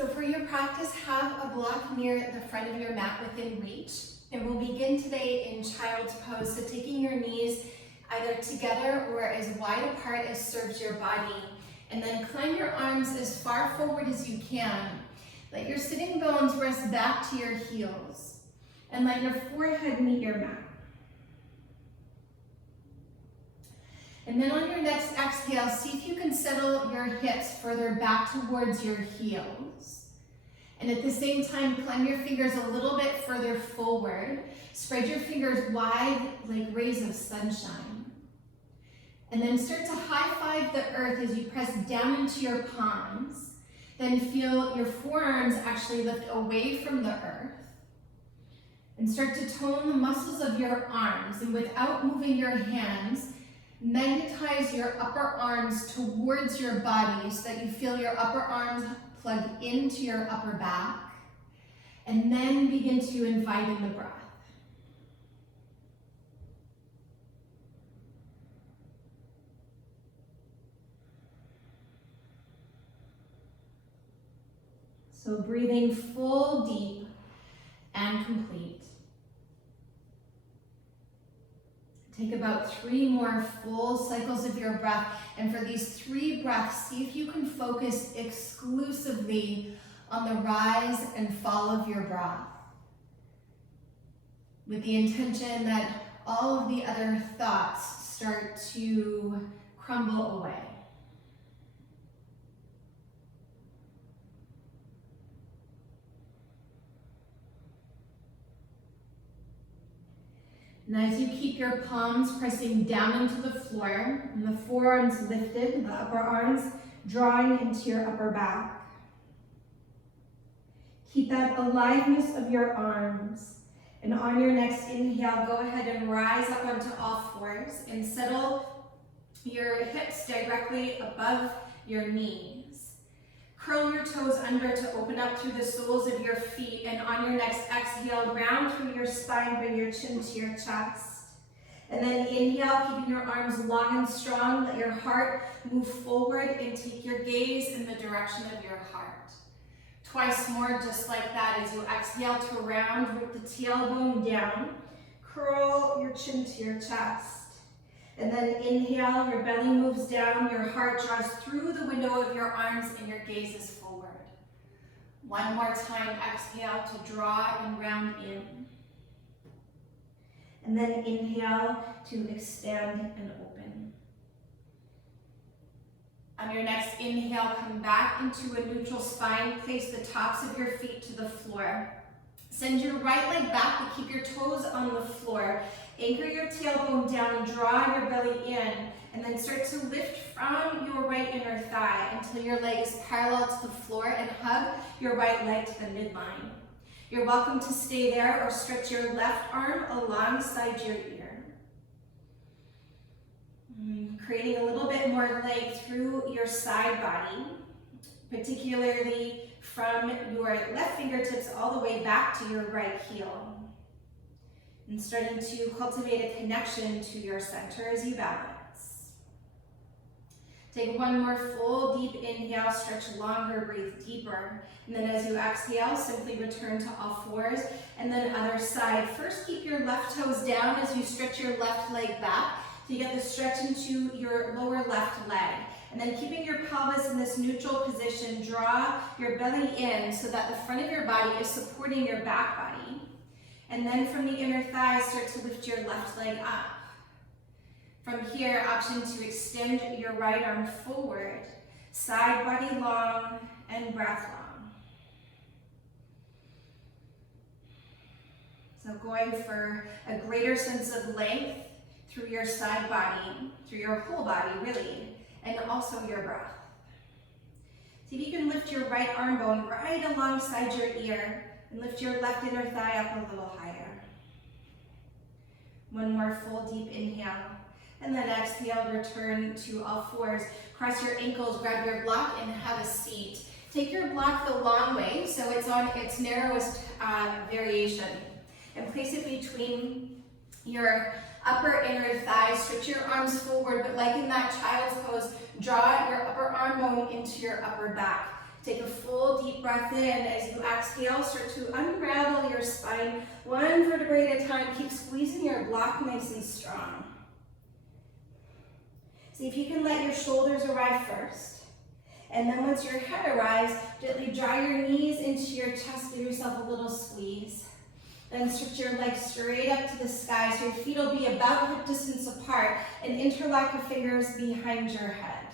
So for your practice, have a block near the front of your mat within reach. And we'll begin today in child's pose. So taking your knees either together or as wide apart as serves your body. And then climb your arms as far forward as you can. Let your sitting bones rest back to your heels. And let your forehead meet your mat. And then on your next exhale, see if you can settle your hips further back towards your heels. And at the same time, climb your fingers a little bit further forward. Spread your fingers wide like rays of sunshine. And then start to high-five the earth as you press down into your palms. Then feel your forearms actually lift away from the earth. And start to tone the muscles of your arms. And without moving your hands, magnetize your upper arms towards your body so that you feel your upper arms plug into your upper back. And then begin to invite in the breath. So breathing full, deep, and complete. Take about 3 more full cycles of your breath. And for these 3 breaths, see if you can focus exclusively on the rise and fall of your breath, with the intention that all of the other thoughts start to crumble away. And as you keep your palms pressing down into the floor, and the forearms lifted, the upper arms drawing into your upper back. Keep that aliveness of your arms. And on your next inhale, go ahead and rise up onto all fours and settle your hips directly above your knees. Curl your toes under to open up through the soles of your feet, and on your next exhale, round through your spine, bring your chin to your chest. And then inhale, keeping your arms long and strong, let your heart move forward and take your gaze in the direction of your heart. Twice more, just like that, as you exhale to round, root the tailbone down, curl your chin to your chest. And then inhale, your belly moves down, your heart draws through the window of your arms, and your gaze is forward. One more time, exhale to draw and round in. And then inhale to expand and open. On your next inhale, come back into a neutral spine, place the tops of your feet to the floor. Send your right leg back, but keep your toes on the floor. Anchor your tailbone down, draw your belly in, and then start to lift from your right inner thigh until your leg is parallel to the floor, and hug your right leg to the midline. You're welcome to stay there or stretch your left arm alongside your ear. Creating a little bit more length through your side body, particularly from your left fingertips all the way back to your right heel. And starting to cultivate a connection to your center as you balance. Take one more full deep inhale, stretch longer, breathe deeper. And then as you exhale, simply return to all fours. And then other side. First, keep your left toes down as you stretch your left leg back. So you get the stretch into your lower left leg. And then keeping your pelvis in this neutral position, draw your belly in so that the front of your body is supporting your back body. And then from the inner thigh, start to lift your left leg up. From here, option to extend your right arm forward, side body long and breath long. So going for a greater sense of length through your side body, through your whole body really, and also your breath. See if you can lift your right arm bone right alongside your ear, and lift your left inner thigh up a little higher. One more full deep inhale. And then exhale, return to all fours. Cross your ankles, grab your block, and have a seat. Take your block the long way, so it's on its narrowest variation. And place it between your upper inner thighs. Stretch your arms forward, but like in that child's pose, draw your upper arm bone into your upper back. Take a full deep deep breath in. As you exhale, start to unravel your spine one vertebrae at a time. Keep squeezing your block nice and strong. See if you can let your shoulders arrive first. And then once your head arrives, gently draw your knees into your chest, give yourself a little squeeze. Then stretch your legs straight up to the sky so your feet will be about hip distance apart, and interlock your fingers behind your head.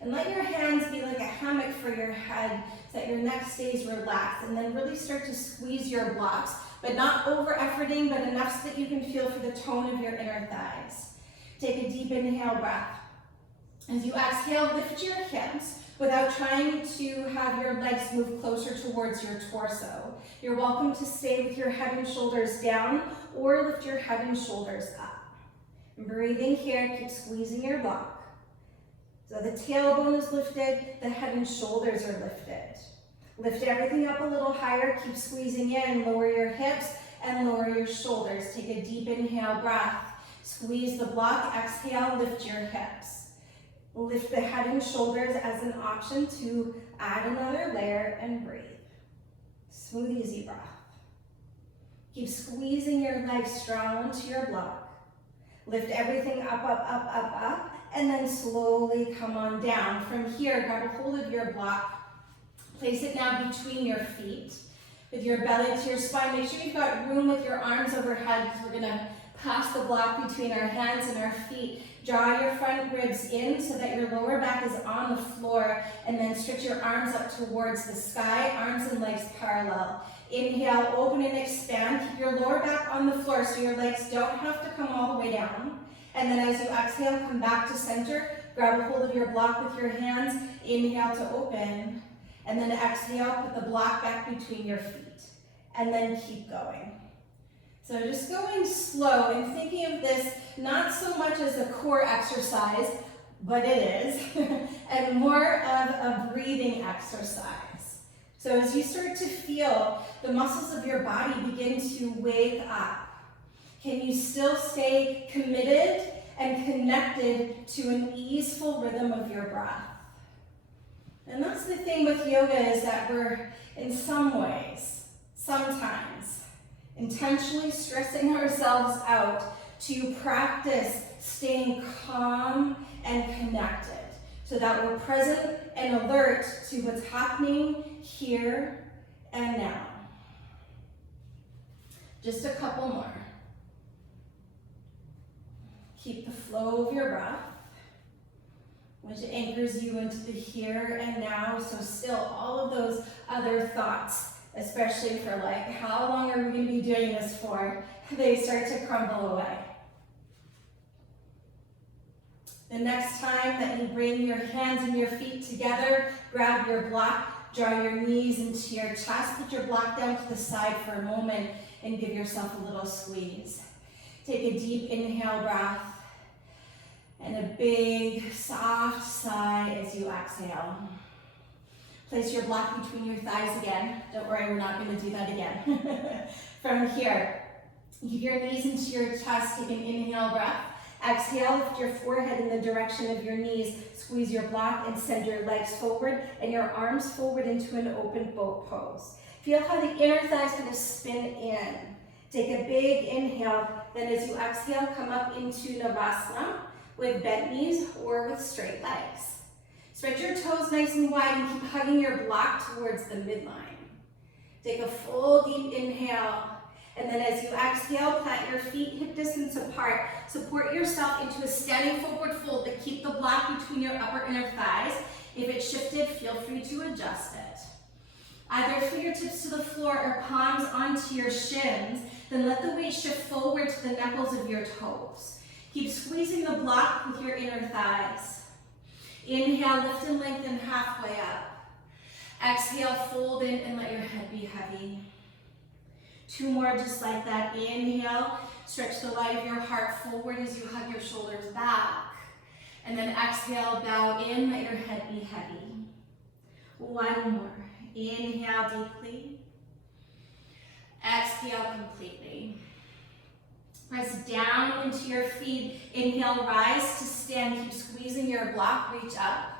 And let your hands be like a hammock for your head so that your neck stays relaxed. And then really start to squeeze your blocks, but not over-efforting, but enough so that you can feel for the tone of your inner thighs. Take a deep inhale breath. As you exhale, lift your hips without trying to have your legs move closer towards your torso. You're welcome to stay with your head and shoulders down or lift your head and shoulders up. And breathing here, keep squeezing your block. So the tailbone is lifted, the head and shoulders are lifted. Lift everything up a little higher, keep squeezing in, lower your hips and lower your shoulders. Take a deep inhale breath. Squeeze the block, exhale, lift your hips. Lift the head and shoulders as an option to add another layer and breathe. Smooth, easy breath. Keep squeezing your legs strong onto your block. Lift everything up, up, up, up, up, and then slowly come on down. From here, grab a hold of your block. Place it now between your feet. With your belly to your spine, make sure you've got room with your arms overhead because we're gonna pass the block between our hands and our feet. Draw your front ribs in so that your lower back is on the floor, and then stretch your arms up towards the sky, arms and legs parallel. Inhale, open and expand. Keep your lower back on the floor so your legs don't have to come all the way down. And then as you exhale, come back to center. Grab a hold of your block with your hands. Inhale to open. And then exhale, put the block back between your feet. And then keep going. So just going slow and thinking of this not so much as a core exercise, but it is, and more of a breathing exercise. So as you start to feel the muscles of your body begin to wake up, can you still stay committed and connected to an easeful rhythm of your breath? And that's the thing with yoga, is that we're in some ways, sometimes, intentionally stressing ourselves out to practice staying calm and connected so that we're present and alert to what's happening here and now. Just a couple more. Keep the flow of your breath, which anchors you into the here and now, so still all of those other thoughts, especially for like, how long are we going to be doing this for? They start to crumble away. The next time that you bring your hands and your feet together, grab your block, draw your knees into your chest, put your block down to the side for a moment, and give yourself a little squeeze. Take a deep inhale breath, and a big, soft sigh as you exhale. Place your block between your thighs again. Don't worry, we're not going to do that again. From here, keep your knees into your chest, take an inhale breath. Exhale, lift your forehead in the direction of your knees. Squeeze your block and send your legs forward and your arms forward into an open boat pose. Feel how the inner thighs kind of spin in. Take a big inhale, then as you exhale, come up into Navasana with bent knees or with straight legs. Spread your toes nice and wide and keep hugging your block towards the midline. Take a full deep inhale, and then as you exhale, plant your feet hip distance apart. Support yourself into a standing forward fold, but keep the block between your upper inner thighs. If it's shifted, feel free to adjust it. Either fingertips to the floor or palms onto your shins, then let the weight shift forward to the knuckles of your toes. Keep squeezing the block with your inner thighs. Inhale, lift and lengthen halfway up. Exhale, fold in and let your head be heavy. Two more just like that. Inhale, stretch the light of your heart forward as you hug your shoulders back. And then exhale, bow in, let your head be heavy. One more. Inhale deeply. Exhale completely. Press down into your feet. Inhale, rise to stand. Keep squeezing your block, reach up.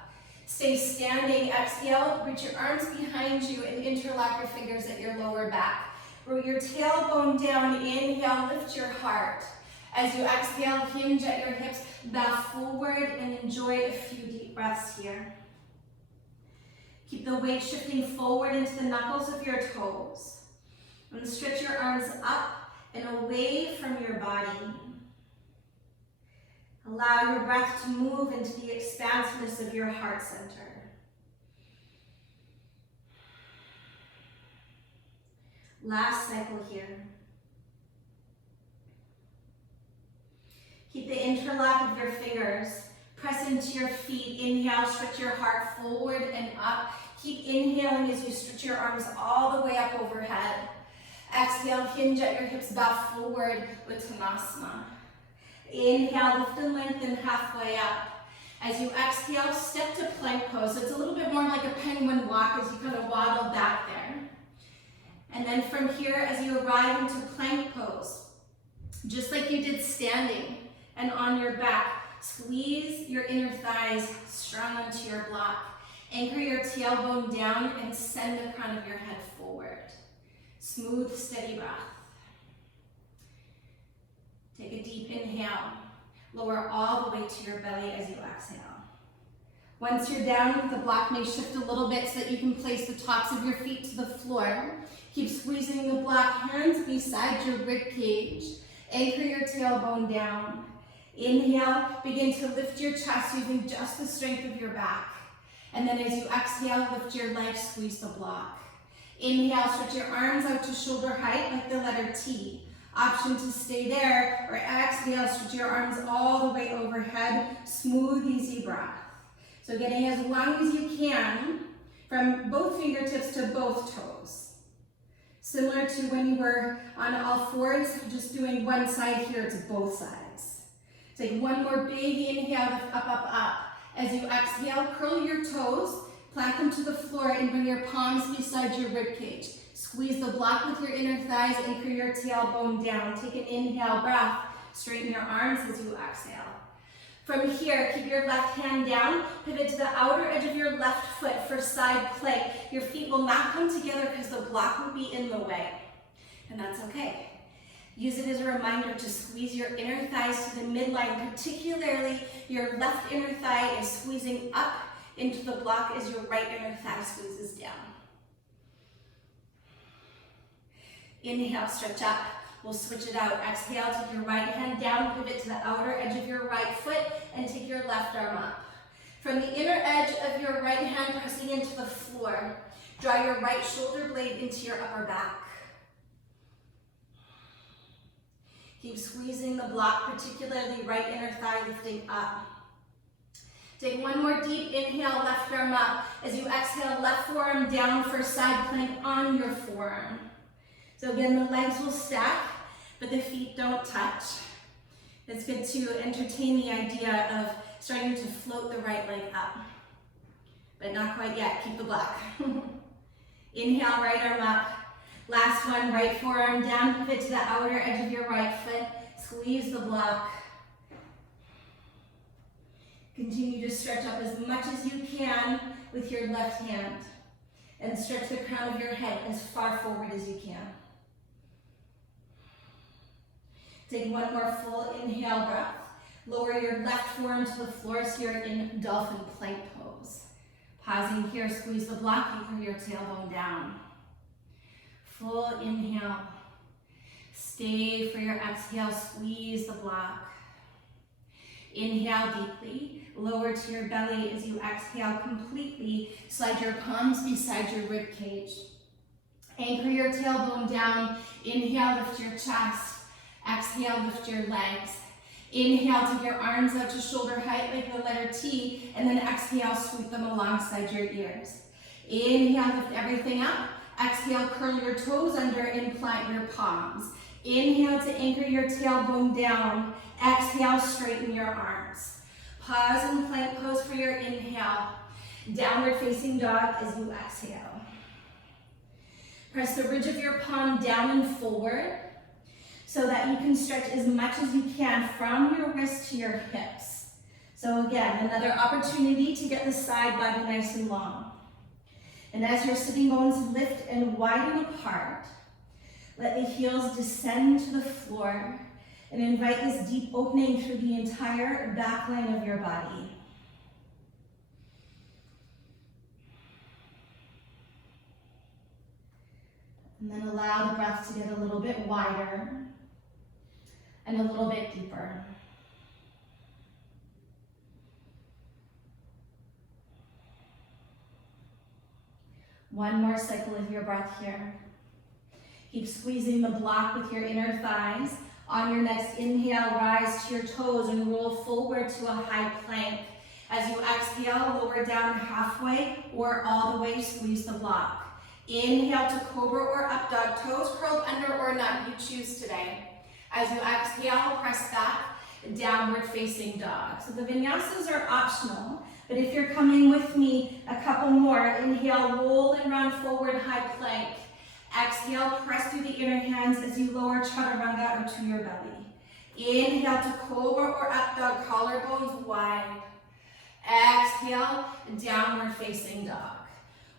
Stay standing. Exhale, reach your arms behind you and interlock your fingers at your lower back. Root your tailbone down. Inhale, lift your heart. As you exhale, hinge at your hips, bow forward, and enjoy a few deep breaths here. Keep the weight shifting forward into the knuckles of your toes. And stretch your arms up and away from your body. Allow your breath to move into the expansiveness of your heart center. Last cycle here. Keep the interlock of your fingers. Press into your feet. Inhale, stretch your heart forward and up. Keep inhaling as you stretch your arms all the way up overhead. Exhale, hinge at your hips, bow forward, Uttanasana. Inhale, lift and lengthen halfway up. As you exhale, step to plank pose. So it's a little bit more like a penguin walk as you kind of waddle back there. And then from here, as you arrive into plank pose, just like you did standing and on your back, squeeze your inner thighs strong onto your block. Anchor your tailbone down and send the crown of your head forward. Smooth, steady breath. Take a deep inhale. Lower all the way to your belly as you exhale. Once you're down, the block may shift a little bit so that you can place the tops of your feet to the floor. Keep squeezing the block, hands beside your rib cage. Anchor your tailbone down. Inhale, begin to lift your chest using just the strength of your back. And then as you exhale, lift your legs, squeeze the block. Inhale, stretch your arms out to shoulder height like the letter T. Option to stay there, or exhale, stretch your arms all the way overhead. Smooth, easy breath. So getting as long as you can from both fingertips to both toes. Similar to when you were on all fours, just doing one side here, it's both sides. Take one more big inhale, lift up, up, up. As you exhale, curl your toes, plant them to the floor, and bring your palms beside your rib cage. Squeeze the block with your inner thighs, anchor your tailbone down. Take an inhale breath, straighten your arms as you exhale. From here, keep your left hand down, pivot to the outer edge of your left foot for side plank. Your feet will not come together because the block will be in the way, and that's okay. Use it as a reminder to squeeze your inner thighs to the midline, particularly your left inner thigh is squeezing up into the block as your right inner thigh squeezes down. Inhale, stretch up. We'll switch it out. Exhale, take your right hand down, pivot to the outer edge of your right foot, and take your left arm up. From the inner edge of your right hand, pressing into the floor, draw your right shoulder blade into your upper back. Keep squeezing the block, particularly right inner thigh lifting up. Take one more deep inhale, left arm up. As you exhale, left forearm down for side plank on your forearm. So again, the legs will stack, but the feet don't touch. It's good to entertain the idea of starting to float the right leg up, but not quite yet. Keep the block. Inhale, right arm up. Last one, right forearm down, pivot to the outer edge of your right foot. Squeeze the block. Continue to stretch up as much as you can with your left hand. And stretch the crown of your head as far forward as you can. Take one more full inhale breath. Lower your left forearm to the floor so you're in dolphin plank pose. Pausing here, squeeze the block, anchor your tailbone down. Full inhale. Stay for your exhale, squeeze the block. Inhale deeply, lower to your belly as you exhale completely. Slide your palms beside your rib cage. Anchor your tailbone down. Inhale, lift your chest. Exhale, lift your legs. Inhale, take your arms out to shoulder height like the letter T, and then exhale, sweep them alongside your ears. Inhale, lift everything up. Exhale, curl your toes under and plant your palms. Inhale to anchor your tailbone down. Exhale, straighten your arms. Pause and plank pose for your inhale. Downward facing dog as you exhale. Press the ridge of your palm down and forward so that you can stretch as much as you can from your wrist to your hips. So again, another opportunity to get the side body nice and long. And as your sitting bones lift and widen apart, let the heels descend to the floor and invite this deep opening through the entire back line of your body. And then allow the breath to get a little bit wider and a little bit deeper. One more cycle of your breath here. Keep squeezing the block with your inner thighs. On your next inhale, rise to your toes and roll forward to a high plank. As you exhale, lower down halfway or all the way, squeeze the block. Inhale to cobra or up dog, toes curled under or not, you choose today. As you exhale, press back, downward facing dog. So the vinyasas are optional, but if you're coming with me, a couple more. Inhale, roll and round forward, high plank. Exhale, press through the inner hands as you lower chaturanga or to your belly. Inhale to cobra or up dog, collarbones wide. Exhale, downward facing dog.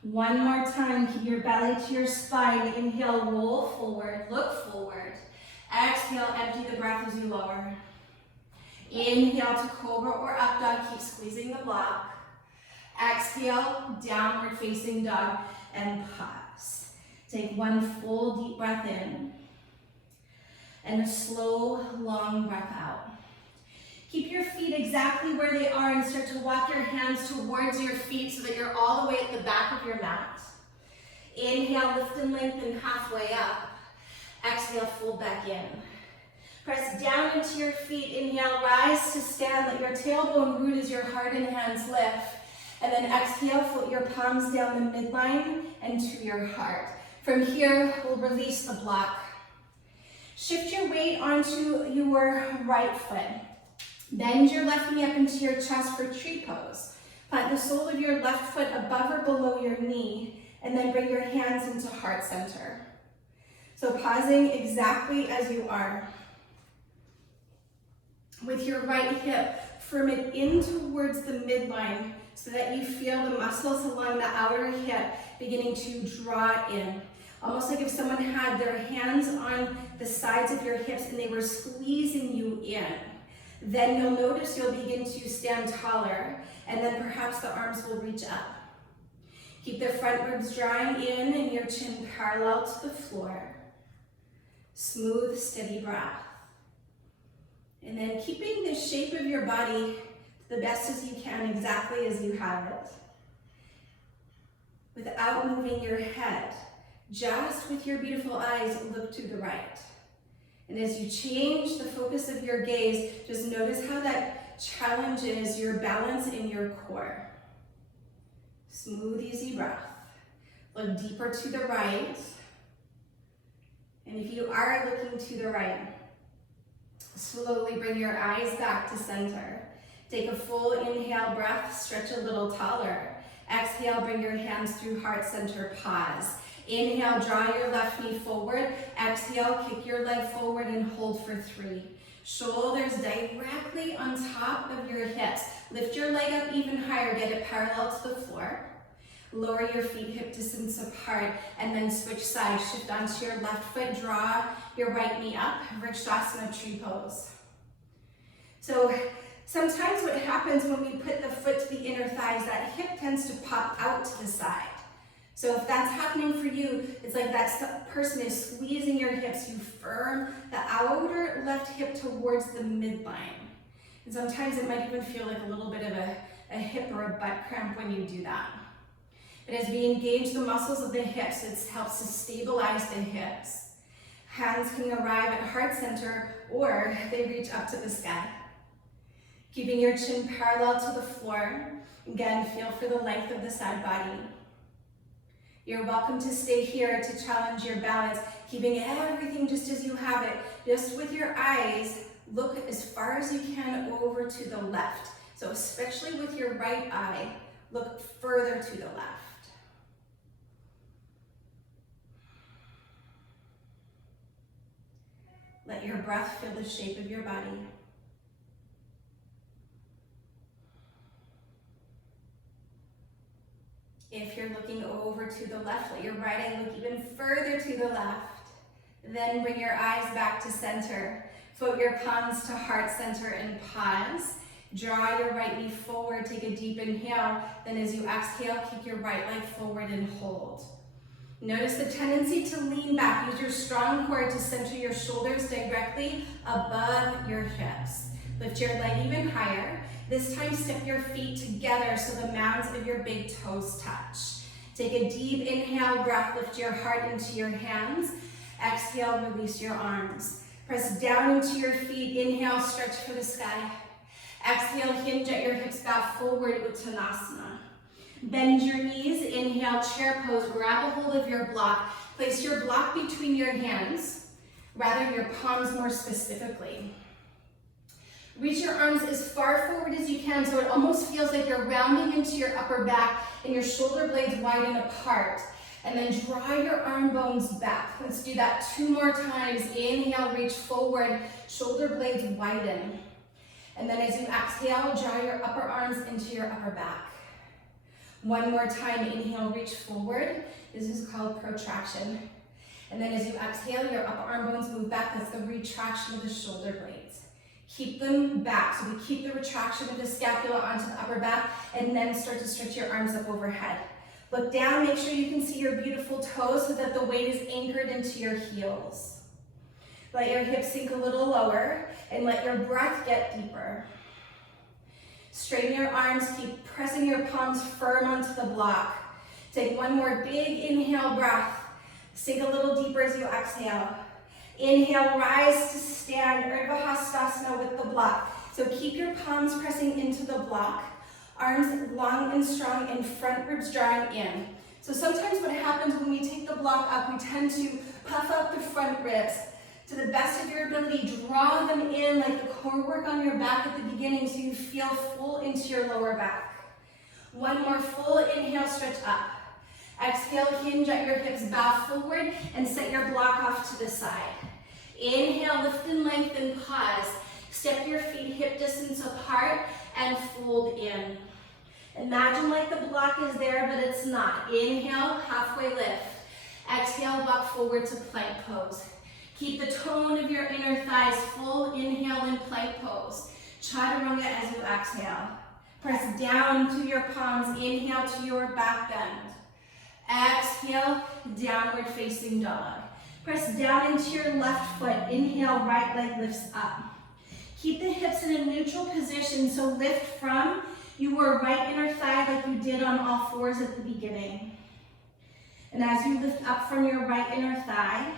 One more time, keep your belly to your spine. Inhale, roll forward, look forward. Exhale, empty the breath as you lower. Inhale to cobra or up dog, keep squeezing the block. Exhale, downward facing dog, and pause. Take one full deep breath in, and a slow, long breath out. Keep your feet exactly where they are and start to walk your hands towards your feet so that you're all the way at the back of your mat. Inhale, lift and lengthen halfway up. Exhale, fold back in. Press down into your feet. Inhale, rise to stand. Let your tailbone root as your heart and hands lift. And then exhale, float your palms down the midline and to your heart. From here, we'll release the block. Shift your weight onto your right foot. Bend your left knee up into your chest for tree pose. Plant the sole of your left foot above or below your knee, and then bring your hands into heart center. So pausing exactly as you are. With your right hip, firm it in towards the midline so that you feel the muscles along the outer hip beginning to draw in. Almost like if someone had their hands on the sides of your hips and they were squeezing you in. Then you'll notice you'll begin to stand taller, and then perhaps the arms will reach up. Keep the front ribs drawing in and your chin parallel to the floor. Smooth, steady breath. And then keeping the shape of your body the best as you can, exactly as you have it. Without moving your head, just with your beautiful eyes, look to the right. And as you change the focus of your gaze, just notice how that challenges your balance in your core. Smooth, easy breath. Look deeper to the right. And if you are looking to the right, slowly bring your eyes back to center. Take a full inhale breath, stretch a little taller. Exhale, bring your hands through heart center, pause. Inhale, draw your left knee forward. Exhale, kick your leg forward and hold for 3. Shoulders directly on top of your hips. Lift your leg up even higher, get it parallel to the floor. Lower your feet hip distance apart and then switch sides. Shift onto your left foot, draw your right knee up, Sirsasana tree pose. So sometimes what happens when we put the foot to the inner thighs, that hip tends to pop out to the side. So if that's happening for you, it's like that person is squeezing your hips. You firm the outer left hip towards the midline. And sometimes it might even feel like a little bit of a hip or a butt cramp when you do that. But as we engage the muscles of the hips, it helps to stabilize the hips. Hands can arrive at heart center or they reach up to the sky. Keeping your chin parallel to the floor. Again, feel for the length of the side body. You're welcome to stay here to challenge your balance, keeping everything just as you have it. Just with your eyes, look as far as you can over to the left. So especially with your right eye, look further to the left. Let your breath feel the shape of your body. to the left. Let your right eye look even further to the left. Then bring your eyes back to center. Float your palms to heart center and pause. Draw your right knee forward, take a deep inhale. Then as you exhale, kick your right leg forward and hold. Notice the tendency to lean back. Use your strong core to center your shoulders directly above your hips. Lift your leg even higher. This time, step your feet together so the mounds of your big toes touch. Take a deep inhale, breath, lift your heart into your hands. Exhale, release your arms. Press down into your feet. Inhale, stretch for the sky. Exhale, hinge at your hips, bow forward, Uttanasana. Bend your knees, inhale, chair pose, grab a hold of your block. Place your block between your hands, rather your palms more specifically. Reach your arms as far forward as you can so it almost feels like you're rounding into your upper back and your shoulder blades widen apart. And then draw your arm bones back. Let's do that 2 more times. Inhale, reach forward, shoulder blades widen. And then as you exhale, draw your upper arms into your upper back. 1 more time, inhale, reach forward. This is called protraction. And then as you exhale, your upper arm bones move back. That's the retraction of the shoulder blades. Keep them back. So we keep the retraction of the scapula onto the upper back and then start to stretch your arms up overhead. Look down, make sure you can see your beautiful toes so that the weight is anchored into your heels. Let your hips sink a little lower and let your breath get deeper. Straighten your arms, keep pressing your palms firm onto the block. Take 1 more big inhale breath. Sink a little deeper as you exhale. Inhale, rise to stand, Urdhva Hastasana with the block. So keep your palms pressing into the block. Arms long and strong and front ribs drawing in. So sometimes what happens when we take the block up, we tend to puff out the front ribs. To the best of your ability, draw them in like the core work on your back at the beginning so you feel full into your lower back. 1 more full inhale, stretch up. Exhale, hinge at your hips, bow forward and set your block off to the side. Inhale, lift and lengthen, pause. Step your feet hip distance apart and fold in. Imagine like the block is there, but it's not. Inhale, halfway lift. Exhale, walk forward to plank pose. Keep the tone of your inner thighs full. Inhale in plank pose. Chaturanga as you exhale. Press down to your palms. Inhale to your back bend. Exhale, downward facing dog. Press down into your left foot. Inhale, right leg lifts up. Keep the hips in a neutral position, so lift from your right inner thigh like you did on all fours at the beginning. And as you lift up from your right inner thigh,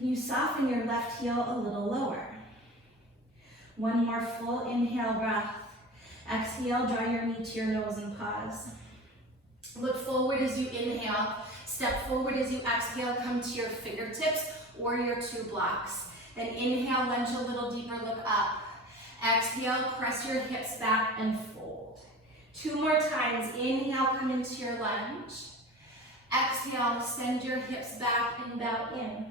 you soften your left heel a little lower. 1 more full inhale breath. Exhale, draw your knee to your nose and pause. Look forward as you inhale. Step forward as you exhale, come to your fingertips or your 2 blocks. And inhale, lunge a little deeper, look up. Exhale, press your hips back and fold. 2 more times. Inhale, come into your lunge. Exhale, send your hips back and bow in.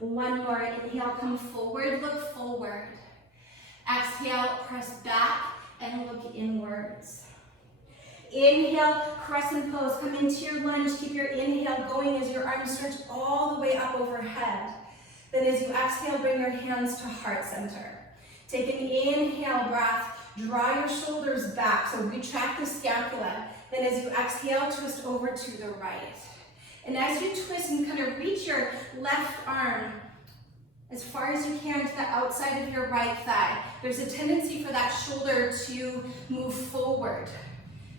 1 more. Inhale, come forward, look forward. Exhale, press back and look inwards. Inhale, crescent pose. Come into your lunge. Keep your inhale going as your arms stretch all the way up overhead. Then as you exhale, bring your hands to heart center. Take an inhale breath. Draw your shoulders back, so retract the scapula. Then as you exhale, twist over to the right. And as you twist, you kind of reach your left arm as far as you can to the outside of your right thigh. There's a tendency for that shoulder to move forward.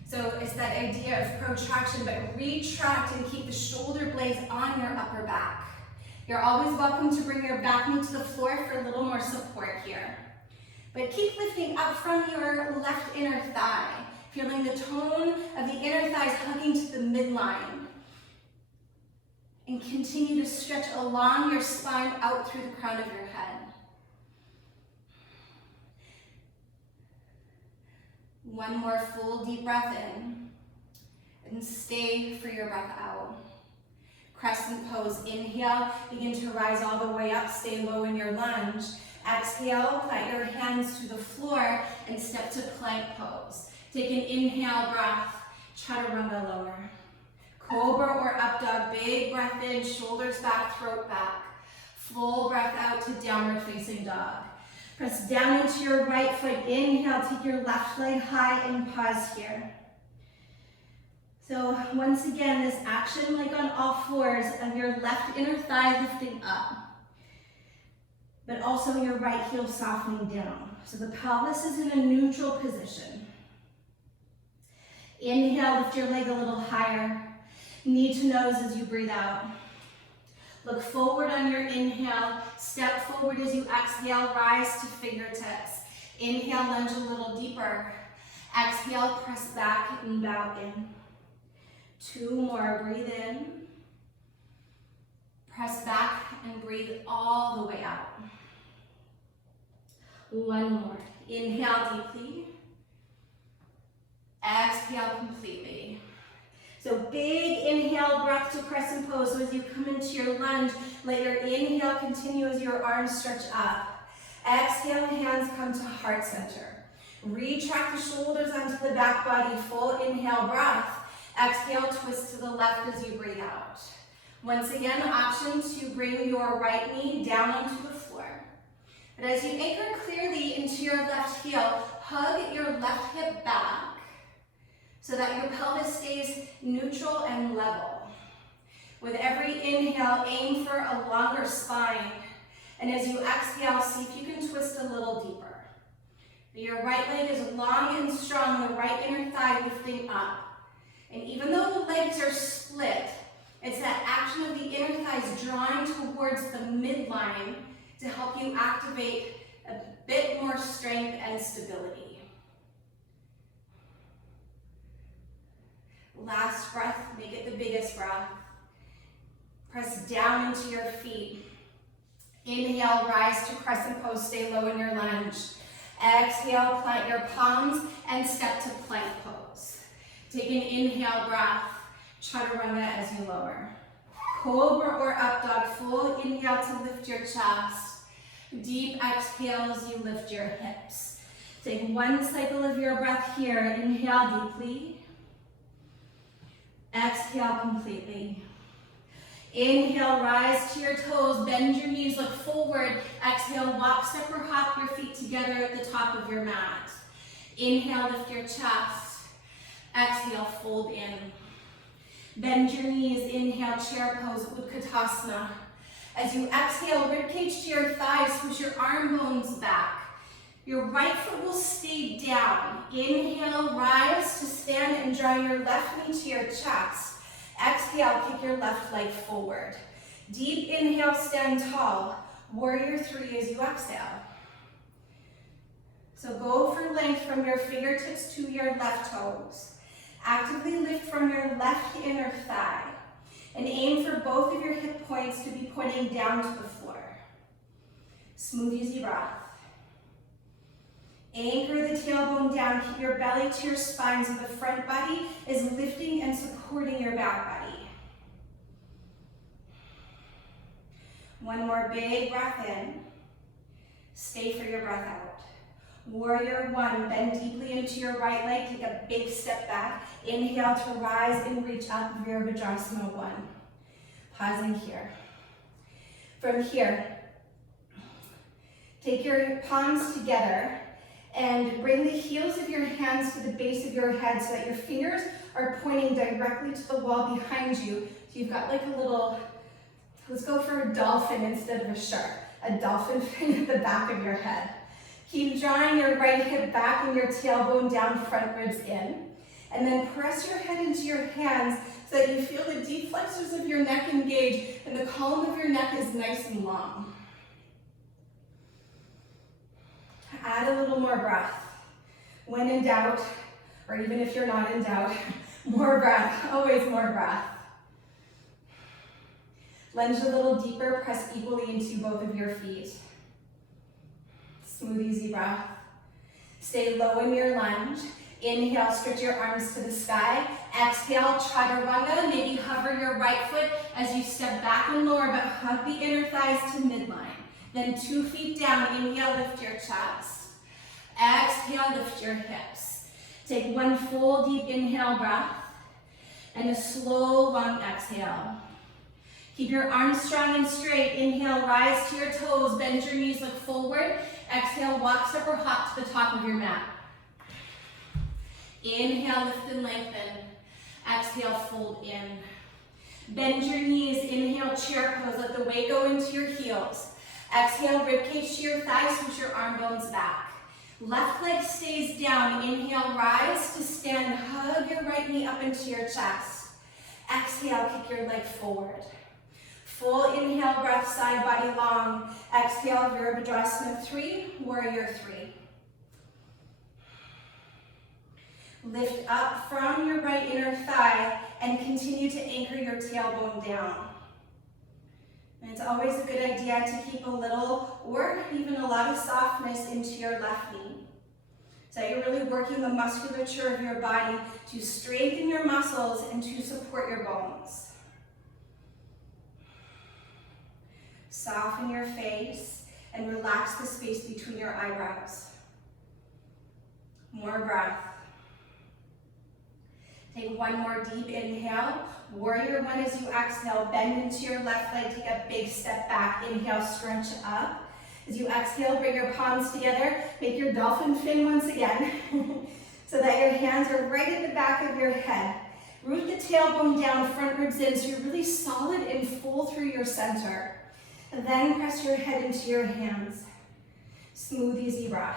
So it's that idea of protraction, but retract and keep the shoulder blades on your upper back. You're always welcome to bring your back knee to the floor for a little more support here. But keep lifting up from your left inner thigh, feeling the tone of the inner thighs hugging to the midline. And continue to stretch along your spine out through the crown of your head. 1 more full deep breath in. And stay for your breath out. Crescent pose. Inhale, begin to rise all the way up. Stay low in your lunge. Exhale, plant your hands to the floor and step to plank pose. Take an inhale breath. Chaturanga lower. Cobra or up dog, big breath in, shoulders back, throat back. Full breath out to downward facing dog. Press down into your right foot, inhale, take your left leg high and pause here. So once again, this action like on all fours of your left inner thigh lifting up, but also your right heel softening down. So the pelvis is in a neutral position. Inhale, lift your leg a little higher. Knee to nose as you breathe out. Look forward on your inhale. Step forward as you exhale. Rise to fingertips. Inhale, lunge a little deeper. Exhale, press back and bow in. 2 more. Breathe in. Press back and breathe all the way out. 1 more. Inhale deeply. Exhale completely. So big inhale, breath to crescent pose. So as you come into your lunge, let your inhale continue as your arms stretch up. Exhale, hands come to heart center. Retract the shoulders onto the back body. Full inhale, breath. Exhale, twist to the left as you breathe out. Once again, option to bring your right knee down onto the floor. But as you anchor clearly into your left heel, hug your left hip back, so that your pelvis stays neutral and level. With every inhale, aim for a longer spine. And as you exhale, see if you can twist a little deeper. Your right leg is long and strong, the right inner thigh lifting up. And even though the legs are split, it's that action of the inner thighs drawing towards the midline to help you activate a bit more strength and stability. Last breath, make it the biggest breath. Press down into your feet. Inhale, rise to crescent pose, stay low in your lunge. Exhale, plant your palms and step to plank pose. Take an inhale breath, chaturanga as you lower. Cobra or up dog, full inhale to lift your chest. Deep exhale as you lift your hips. Take 1 cycle of your breath here. Inhale deeply. Exhale completely. Inhale, rise to your toes, bend your knees, look forward. Exhale, walk, step or hop your feet together at the top of your mat. Inhale, lift your chest. Exhale, fold in. Bend your knees, inhale, chair pose, Utkatasana. As you exhale, ribcage to your thighs, push your arm bones back. Your right foot will stay down. Inhale, rise to stand and draw your left knee to your chest. Exhale, kick your left leg forward. Deep inhale, stand tall. Warrior 3 as you exhale. So go for length from your fingertips to your left toes. Actively lift from your left inner thigh. And aim for both of your hip points to be pointing down to the floor. Smooth, easy breath. Anchor the tailbone down, keep your belly to your spine so the front body is lifting and supporting your back body. 1 more big breath in. Stay for your breath out. Warrior 1, bend deeply into your right leg, take a big step back. Inhale to rise and reach up, Virabhadrasana 1. Pausing here. From here, take your palms together and bring the heels of your hands to the base of your head so that your fingers are pointing directly to the wall behind you. So you've got like a little, let's go for a dolphin instead of a shark. A dolphin fin at the back of your head. Keep drawing your right hip back and your tailbone down, front ribs in. And then press your head into your hands so that you feel the deep flexors of your neck engage and the column of your neck is nice and long. Add a little more breath. When in doubt, or even if you're not in doubt, more breath, always more breath. Lunge a little deeper, press equally into both of your feet. Smooth, easy breath. Stay low in your lunge. Inhale, stretch your arms to the sky. Exhale, chaturanga. Maybe hover your right foot as you step back and lower, but hug the inner thighs to midline. Then 2 feet down, inhale, lift your chest. Exhale, lift your hips. Take 1 full deep inhale breath. And a slow, long exhale. Keep your arms strong and straight. Inhale, rise to your toes, bend your knees, look forward. Exhale, walk, step, or hop to the top of your mat. Inhale, lift and lengthen. Exhale, fold in. Bend your knees, inhale, chair pose. Let the weight go into your heels. Exhale, ribcage to your thighs, push your arm bones back. Left leg stays down. Inhale, rise to stand. Hug your right knee up into your chest. Exhale, kick your leg forward. Full inhale, breath, side body long. Exhale, Virabhadrasana 3, Warrior 3. Lift up from your right inner thigh and continue to anchor your tailbone down. And it's always a good idea to keep a little or even a lot of softness into your left knee. So you're really working the musculature of your body to strengthen your muscles and to support your bones. Soften your face and relax the space between your eyebrows. More breath. Take one more deep inhale. Warrior 1 as you exhale. Bend into your left leg. Take a big step back. Inhale, stretch up. As you exhale, bring your palms together. Make your dolphin fin once again so that your hands are right at the back of your head. Root the tailbone down, front ribs in, so you're really solid and full through your center. And then press your head into your hands. Smooth, easy breath.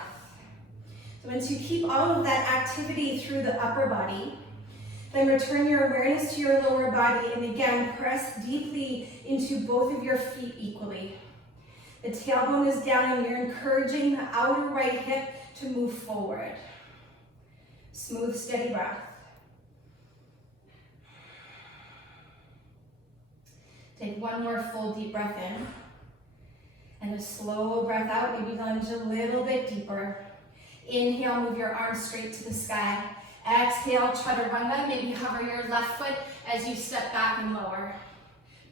So once you keep all of that activity through the upper body, then return your awareness to your lower body and again, press deeply into both of your feet equally. The tailbone is down and you're encouraging the outer right hip to move forward. Smooth, steady breath. Take one more full deep breath in. And a slow breath out, maybe lunge a little bit deeper. Inhale, move your arms straight to the sky. Exhale, chaturanga, maybe hover your left foot as you step back and lower.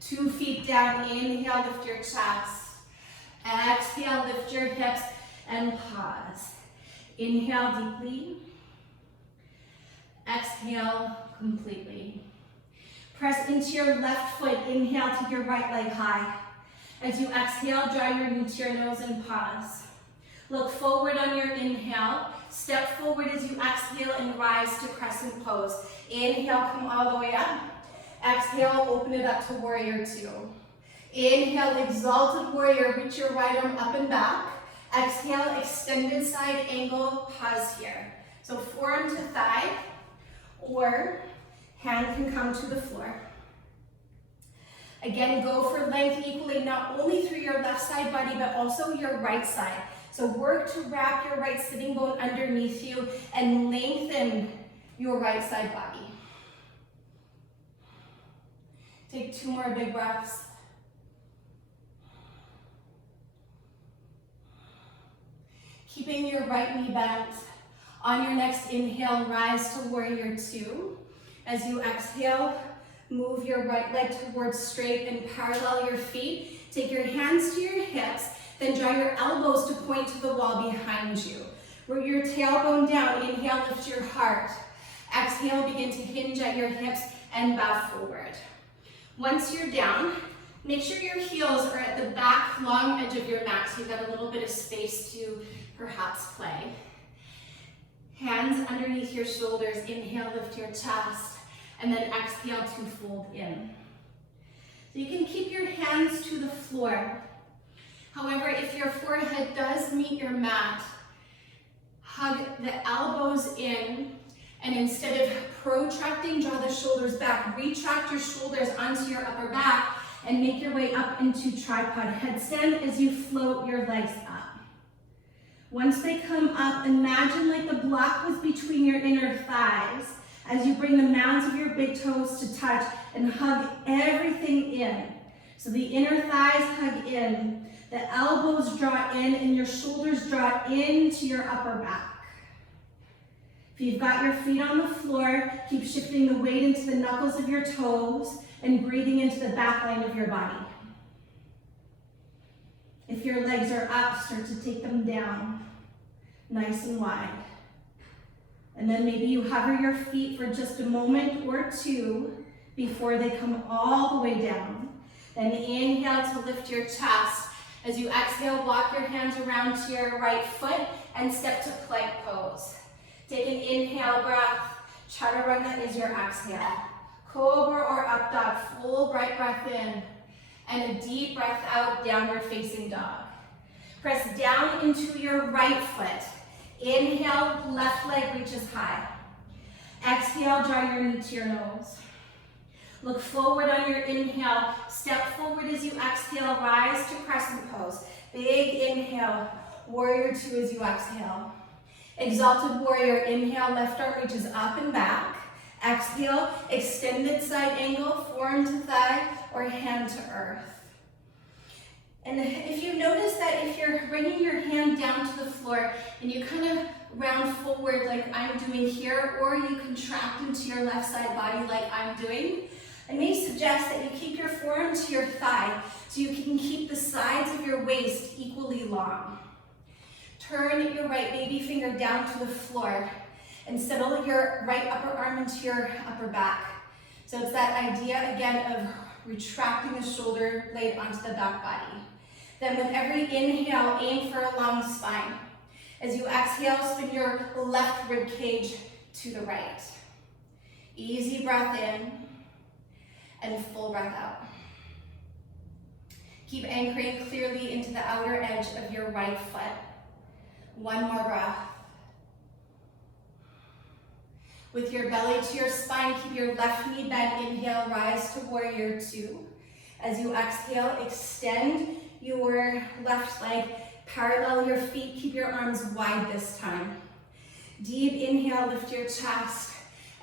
2 feet down, inhale, lift your chest. Exhale, lift your hips and pause. Inhale deeply. Exhale completely. Press into your left foot. Inhale, take your right leg high. As you exhale, draw your knee to your nose and pause. Look forward on your inhale. Step forward as you exhale and rise to crescent pose. Inhale, come all the way up. Exhale, open it up to Warrior 2. Inhale, exalted warrior, reach your right arm up and back. Exhale, extended side angle, pause here. So forearm to thigh, or hand can come to the floor. Again, go for length equally, not only through your left side body, but also your right side. So work to wrap your right sitting bone underneath you and lengthen your right side body. Take 2 more big breaths. Keeping your right knee bent. On your next inhale, rise to Warrior 2. As you exhale, move your right leg towards straight and parallel your feet. Take your hands to your hips, then draw your elbows to point to the wall behind you. Root your tailbone down. Inhale, lift your heart. Exhale, begin to hinge at your hips and bow forward. Once you're down, make sure your heels are at the back long edge of your mat so you've got a little bit of space to perhaps play. Hands underneath your shoulders. Inhale, lift your chest, and then exhale to fold in. So you can keep your hands to the floor. However, if your forehead does meet your mat, hug the elbows in, and instead of protracting, draw the shoulders back. Retract your shoulders onto your upper back and make your way up into tripod headstand as you float your legs up. Once they come up, imagine like the block was between your inner thighs as you bring the mounds of your big toes to touch and hug everything in. So the inner thighs hug in, the elbows draw in, and your shoulders draw into your upper back. If you've got your feet on the floor, keep shifting the weight into the knuckles of your toes and breathing into the back line of your body. If your legs are up, start to take them down, nice and wide. And then maybe you hover your feet for just a moment or two before they come all the way down. Then inhale to lift your chest. As you exhale, walk your hands around to your right foot and step to plank pose. Take an inhale breath. Chaturanga is your exhale. Cobra or up dog, full bright breath in. And a deep breath out, downward facing dog. Press down into your right foot. Inhale, left leg reaches high. Exhale, draw your knee to your nose. Look forward on your inhale. Step forward as you exhale, rise to crescent pose. Big inhale, warrior two as you exhale. Exalted warrior, inhale, left arm reaches up and back. Exhale, extended side angle, forearm to thigh or hand to earth. And if you notice that if you're bringing your hand down to the floor and you kind of round forward like I'm doing here, or you contract into your left side body like I'm doing, I may suggest that you keep your forearm to your thigh so you can keep the sides of your waist equally long. Turn your right baby finger down to the floor and settle your right upper arm into your upper back. So it's that idea again of retracting the shoulder blade onto the back body. Then with every inhale, aim for a long spine. As you exhale, spin your left rib cage to the right. Easy breath in and full breath out. Keep anchoring clearly into the outer edge of your right foot. One more breath. With your belly to your spine, keep your left knee bent. Inhale, rise to warrior two. As you exhale, extend your left leg, parallel your feet, keep your arms wide this time. Deep inhale, lift your chest.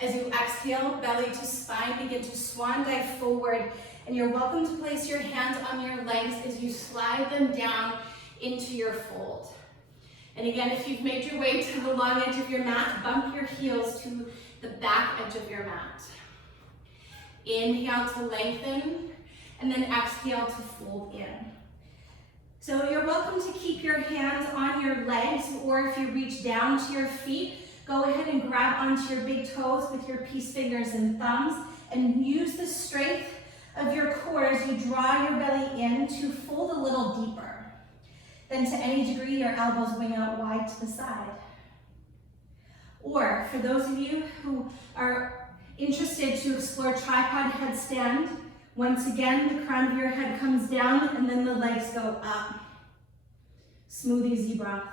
As you exhale, belly to spine, begin to swan dive forward, and you're welcome to place your hands on your legs as you slide them down into your fold. And again, if you've made your way to the long edge of your mat, bump your heels to the back edge of your mat. Inhale to lengthen, and then exhale to fold in. So you're welcome to keep your hands on your legs, or if you reach down to your feet, go ahead and grab onto your big toes with your peace fingers and thumbs, and use the strength of your core as you draw your belly in to fold a little deeper. Then to any degree, your elbows wing out wide to the side. Or for those of you who are interested to explore tripod headstand, once again, the crown of your head comes down and then the legs go up. Smooth, easy breath.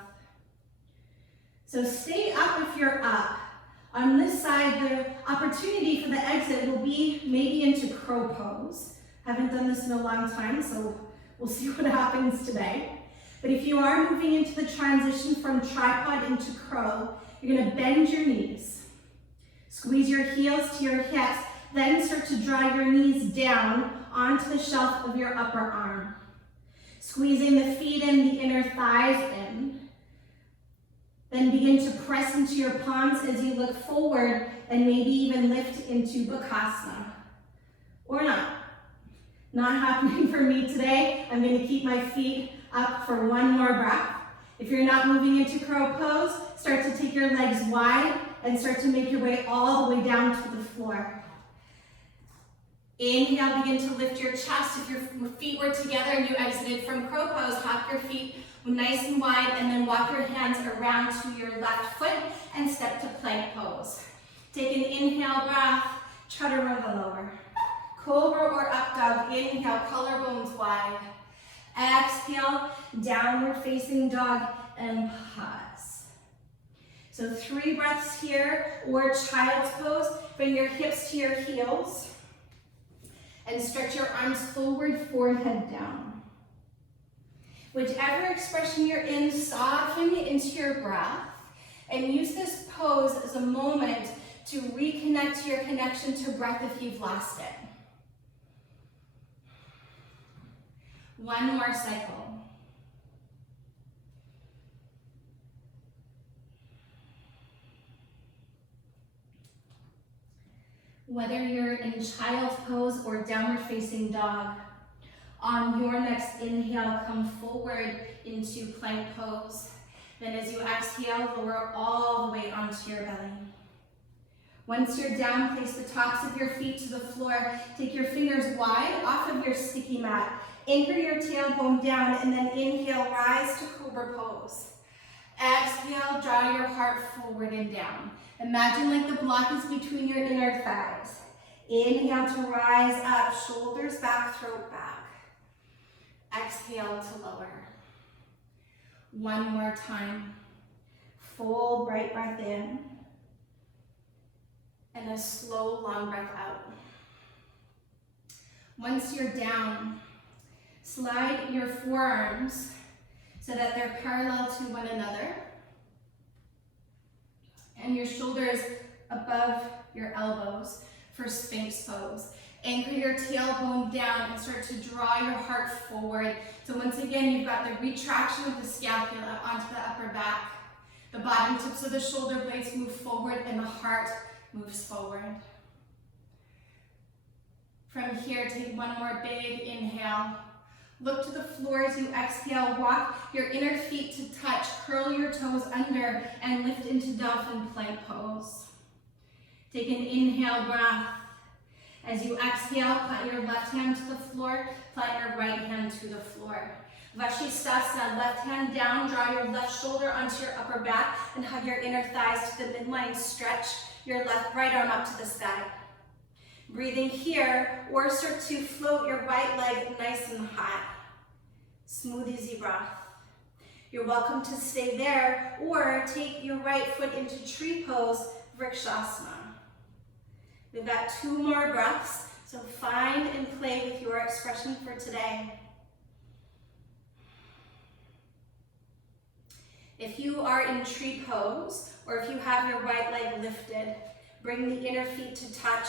So stay up if you're up. On this side, the opportunity for the exit will be maybe into crow pose. Haven't done this in a long time, so we'll see what happens today. But if you are moving into the transition from tripod into crow, you're gonna bend your knees. Squeeze your heels to your hips, then start to draw your knees down onto the shelf of your upper arm. Squeezing the feet in, the inner thighs in. Then begin to press into your palms as you look forward and maybe even lift into Bakasana. Or not. Not happening for me today. I'm going to keep my feet up for one more breath. If you're not moving into crow pose, start to take your legs wide and start to make your way all the way down to the floor. Inhale, begin to lift your chest. If your feet were together and you exited from crow pose, hop your feet nice and wide and then walk your hands around to your left foot and step to plank pose. Take an inhale breath, chaturanga lower. Cobra or up dog, inhale, collarbones wide. Exhale, downward facing dog and pause. So 3 breaths here, or child's pose. Bring your hips to your heels and stretch your arms forward, forehead down. Whichever expression you're in, soften into your breath and use this pose as a moment to reconnect to your connection to breath if you've lost it. One more cycle. Whether you're in child's pose or downward facing dog, on your next inhale, come forward into plank pose. Then as you exhale, lower all the way onto your belly. Once you're down, place the tops of your feet to the floor. Take your fingers wide off of your sticky mat. Anchor your tailbone down and then inhale, rise to cobra pose. Exhale, draw your heart forward and down. Imagine like the block is between your inner thighs. Inhale to rise up, shoulders back, throat back. Exhale to lower. One more time. Full bright breath in. And a slow, long breath out. Once you're down, slide your forearms so that they're parallel to one another. And your shoulders above your elbows for Sphinx pose. Anchor your tailbone down and start to draw your heart forward. So once again, you've got the retraction of the scapula onto the upper back. The bottom tips of the shoulder blades move forward and the heart moves forward. From here, take one more big inhale. Look to the floor as you exhale. Walk your inner feet to touch. Curl your toes under and lift into dolphin plank pose. Take an inhale breath. As you exhale, plant your left hand to the floor, plant your right hand to the floor. Vinyasa, left hand down, draw your left shoulder onto your upper back and hug your inner thighs to the midline. Stretch your right arm up to the sky. Breathing here, or start to float your right leg nice and high. Smooth, easy breath. You're welcome to stay there, or take your right foot into tree pose, Vrikshasana. We've got 2 more breaths, so find and play with your expression for today. If you are in tree pose, or if you have your right leg lifted, bring the inner feet to touch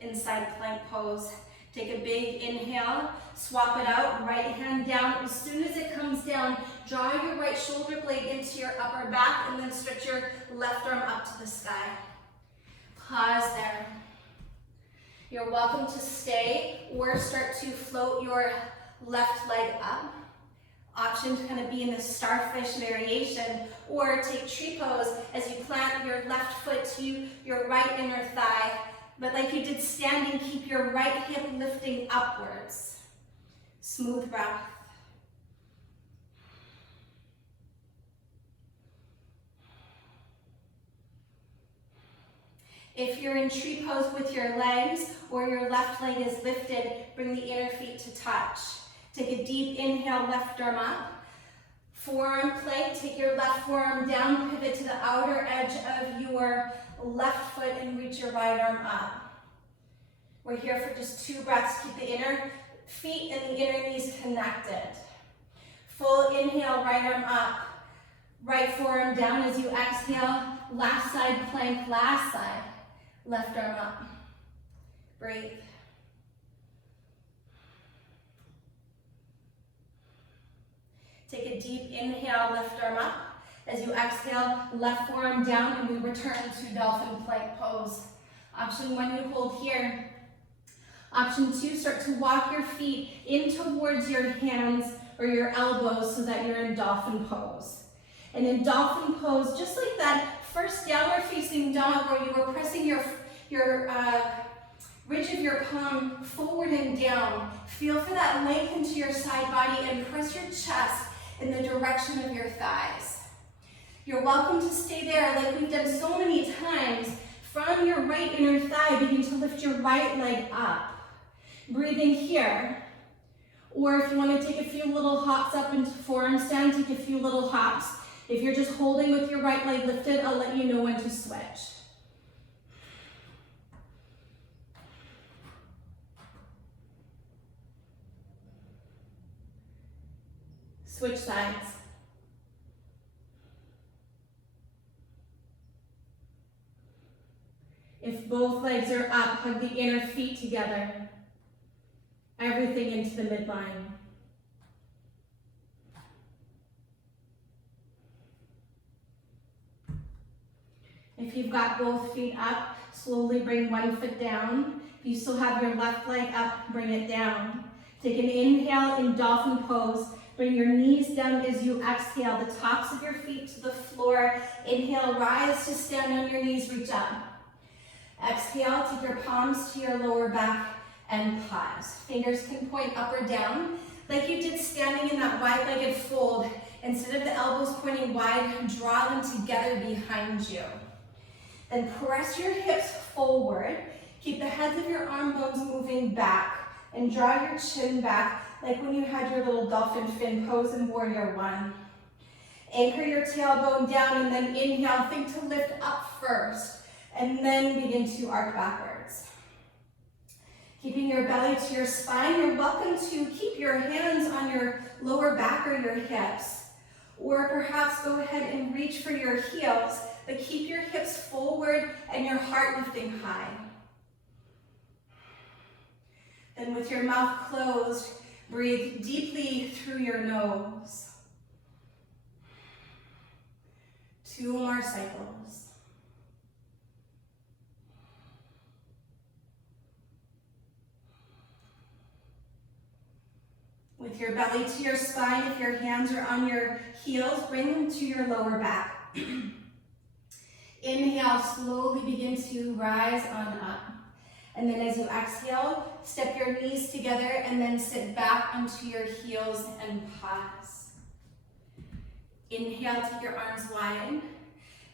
inside plank pose. Take a big inhale, swap it out, right hand down. As soon as it comes down, draw your right shoulder blade into your upper back and then stretch your left arm up to the sky. Pause there. You're welcome to stay or start to float your left leg up. Option to kind of be in the starfish variation, or take tree pose as you plant your left foot to your right inner thigh. But like you did standing, keep your right hip lifting upwards. Smooth breath. If you're in tree pose with your legs or your left leg is lifted, bring the inner feet to touch. Take a deep inhale, left arm up. Forearm plank, take your left forearm down, pivot to the outer edge of your left foot and reach your right arm up. We're here for just 2 breaths. Keep the inner feet and the inner knees connected. Full inhale, right arm up. Right forearm down as you exhale. Last side plank, last side. Left arm up. Breathe. Take a deep inhale, lift arm up. As you exhale, left forearm down and we return to dolphin plank pose. Option 1, you hold here. Option 2, start to walk your feet in towards your hands or your elbows so that you're in dolphin pose. And in dolphin pose, just like that first downward facing dog where you were pressing your ridge of your palm forward and down. Feel for that length into your side body and press your chest in the direction of your thighs. You're welcome to stay there like we've done so many times. From your right inner thigh, begin to lift your right leg up. Breathing here. Or if you want to take a few little hops up into forearm stand, take a few little hops. If you're just holding with your right leg lifted, I'll let you know when to switch. Switch sides. If both legs are up, hug the inner feet together. Everything into the midline. If you've got both feet up, slowly bring one foot down. If you still have your left leg up, bring it down. Take an inhale in dolphin pose. Bring your knees down as you exhale, the tops of your feet to the floor. Inhale, rise to stand on your knees, reach up. Exhale, take your palms to your lower back and pause. Fingers can point up or down. Like you did standing in that wide-legged fold, instead of the elbows pointing wide, draw them together behind you. Then press your hips forward. Keep the heads of your arm bones moving back and draw your chin back like when you had your little dolphin fin pose in Warrior One. Anchor your tailbone down and then inhale, think to lift up first and then begin to arc backwards. Keeping your belly to your spine, you're welcome to keep your hands on your lower back or your hips, or perhaps go ahead and reach for your heels, but keep your hips forward and your heart lifting high. Then with your mouth closed, breathe deeply through your nose. 2 more cycles. With your belly to your spine, if your hands are on your heels, bring them to your lower back. Inhale, slowly begin to rise on up. And then as you exhale, step your knees together and then sit back onto your heels and pause. Inhale, take your arms wide.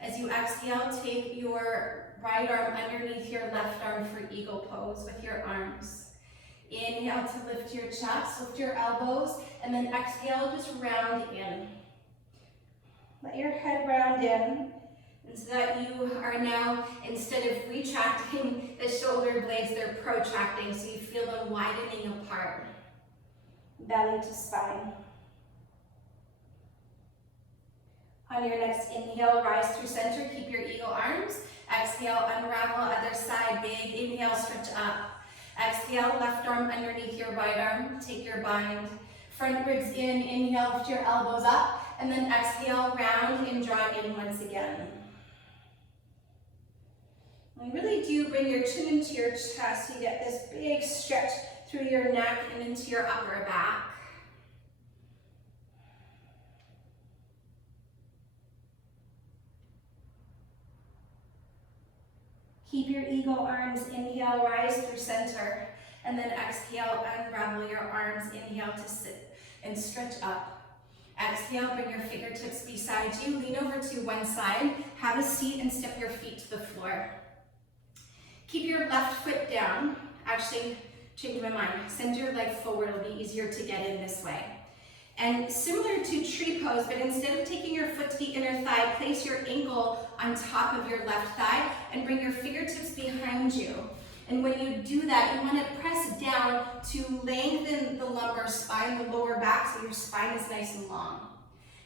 As you exhale, take your right arm underneath your left arm for eagle pose with your arms. Inhale to lift your chest, lift your elbows, and then exhale, just round in. Let your head round in. And so that you are now, instead of retracting the shoulder blades, they're protracting, so you feel them widening apart. Belly to spine. On your next inhale, rise through center, keep your eagle arms. Exhale, unravel, other side, big inhale, stretch up. Exhale, left arm underneath your right arm, take your bind. Front ribs in, inhale, lift your elbows up, and then exhale, round and draw in once again. And really do bring your chin into your chest. You get this big stretch through your neck and into your upper back. Keep your eagle arms. Inhale, rise through center. And then exhale, unravel your arms. Inhale to sit and stretch up. Exhale, bring your fingertips beside you. Lean over to one side. Have a seat and step your feet to the floor. Keep your left foot down. Actually, change my mind. Send your leg forward. It'll be easier to get in this way. And similar to tree pose, but instead of taking your foot to the inner thigh, place your ankle on top of your left thigh and bring your fingertips behind you. And when you do that, you want to press down to lengthen the lumbar spine, the lower back, so your spine is nice and long.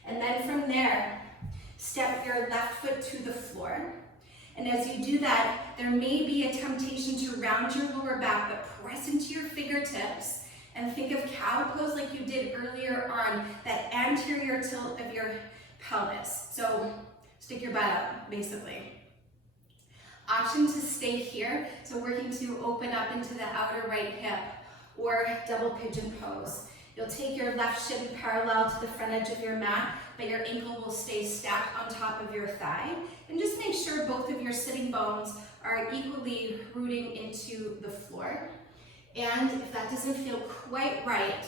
And then from there, step your left foot to the floor. And as you do that, there may be a temptation to round your lower back, but press into your fingertips and think of cow pose like you did earlier on, that anterior tilt of your pelvis. So stick your butt up, basically. Option to stay here, so working to open up into the outer right hip, or double pigeon pose. You'll take your left shin parallel to the front edge of your mat, but your ankle will stay stacked on top of your thigh. And just make sure both of your sitting bones are equally rooting into the floor. And if that doesn't feel quite right,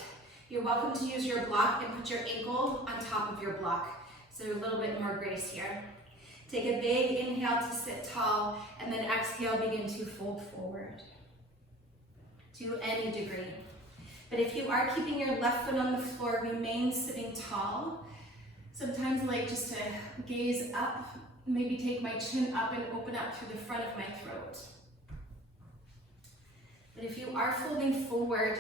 you're welcome to use your block and put your ankle on top of your block. So a little bit more grace here. Take a big inhale to sit tall, and then exhale, begin to fold forward to any degree. But if you are keeping your left foot on the floor, remain sitting tall. Sometimes I like just to gaze up, maybe take my chin up and open up through the front of my throat. But if you are folding forward,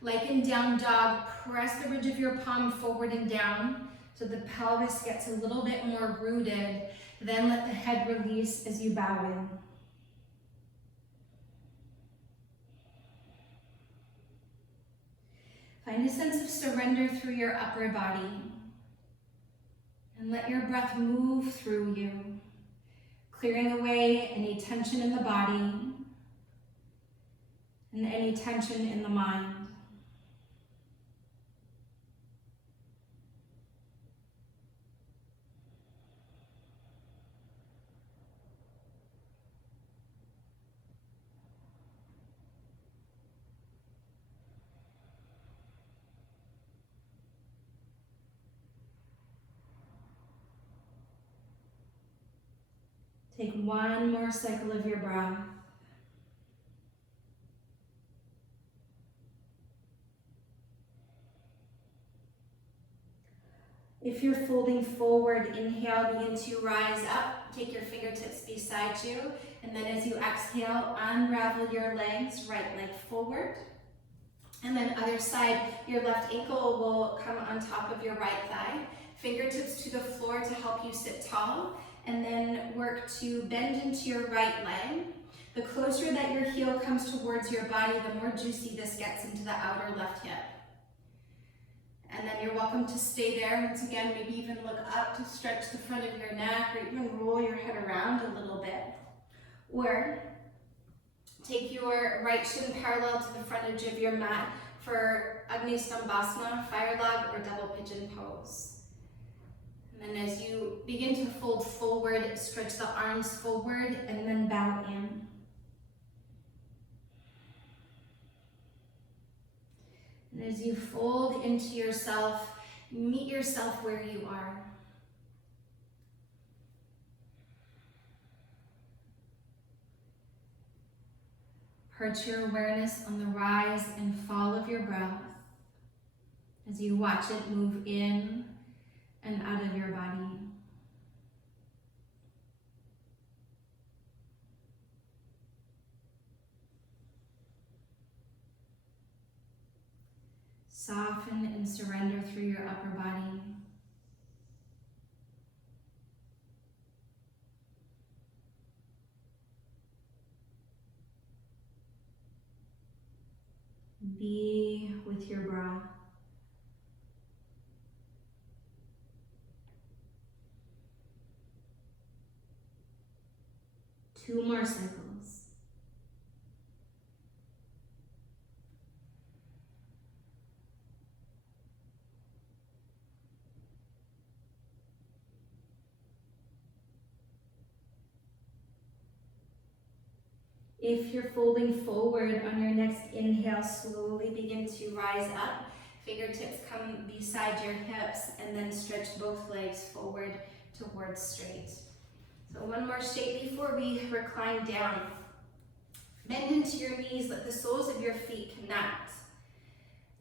like in down dog, press the ridge of your palm forward and down so the pelvis gets a little bit more rooted. Then let the head release as you bow in. Find a sense of surrender through your upper body. And let your breath move through you, clearing away any tension in the body and any tension in the mind. Take one more cycle of your breath. If you're folding forward, inhale, begin to rise up. Take your fingertips beside you. And then as you exhale, unravel your legs, right leg forward. And then other side, your left ankle will come on top of your right thigh. Fingertips to the floor to help you sit tall. And then work to bend into your right leg. The closer that your heel comes towards your body, the more juicy this gets into the outer left hip. And then you're welcome to stay there. Once again, maybe even look up to stretch the front of your neck or even roll your head around a little bit. Or take your right shin parallel to the front edge of your mat for Agni Stambhasana, fire log, or double pigeon pose. And then as you begin to fold forward, stretch the arms forward and then bow in. And as you fold into yourself, meet yourself where you are. Perch your awareness on the rise and fall of your breath as you watch it move in and out of your body. Soften and surrender through your upper body. Be with your breath. Two more cycles. If you're folding forward on your next inhale, slowly begin to rise up. Fingertips come beside your hips and then stretch both legs forward towards straight. So one more shape before we recline down. Bend into your knees, let the soles of your feet connect.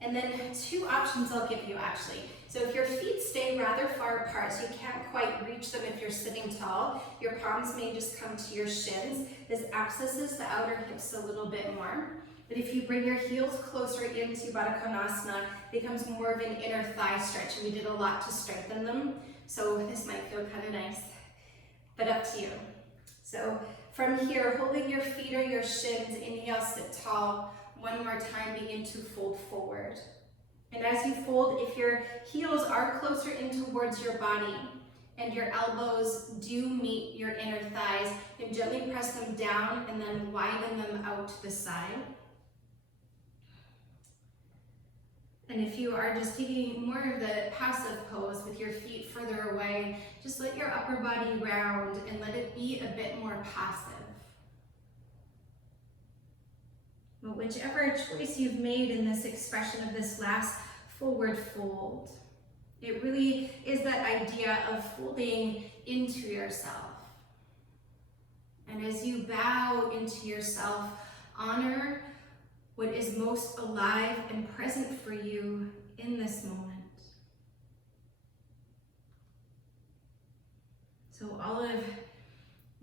And then two options I'll give you actually. So if your feet stay rather far apart, so you can't quite reach them if you're sitting tall, your palms may just come to your shins. This accesses the outer hips a little bit more. But if you bring your heels closer into Baddha Konasana, it becomes more of an inner thigh stretch, and we did a lot to strengthen them. So this might feel kind of nice, but up to you. So from here, holding your feet or your shins, inhale, sit tall. One more time, begin to fold forward. And as you fold, if your heels are closer in towards your body and your elbows do meet your inner thighs, you can gently press them down and then widen them out to the side. And if you are just taking more of the passive pose with your feet further away, just let your upper body round and let it be a bit more passive. But whichever choice you've made in this expression of this last forward fold, it really is that idea of folding into yourself. And as you bow into yourself, honor what is most alive and present for you in this moment. So all of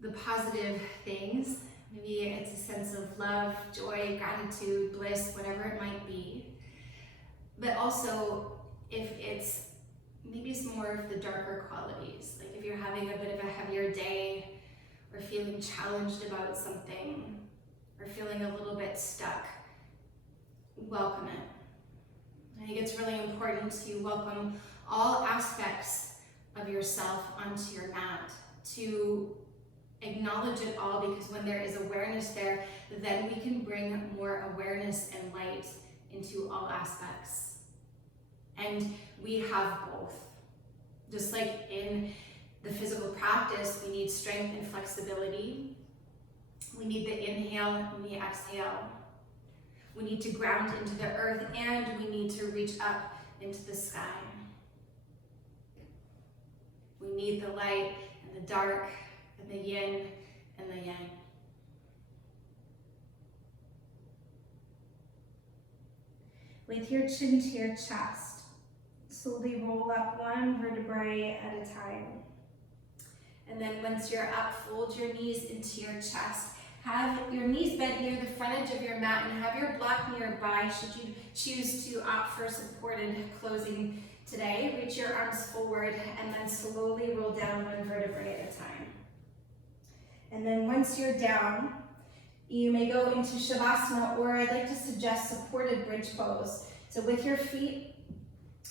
the positive things, maybe it's a sense of love, joy, gratitude, bliss, whatever it might be. But also, if it's maybe some more of the darker qualities, like if you're having a bit of a heavier day, or feeling challenged about something, or feeling a little bit stuck, welcome it. I think it's really important to welcome all aspects of yourself onto your mat, to acknowledge it all, because when there is awareness there, then we can bring more awareness and light into all aspects. And we have both. Just like in the physical practice, we need strength and flexibility. We need the inhale and the exhale. We need to ground into the earth, and we need to reach up into the sky. We need the light and the dark the yin and the yang. With your chin to your chest, slowly roll up one vertebrae at a time. And then once you're up, fold your knees into your chest. Have your knees bent near the front edge of your mat and have your block nearby should you choose to opt for supported closing today. Reach your arms forward and then slowly roll down one vertebrae at a time. And then once you're down, you may go into Shavasana, or I'd like to suggest supported bridge pose. So with your feet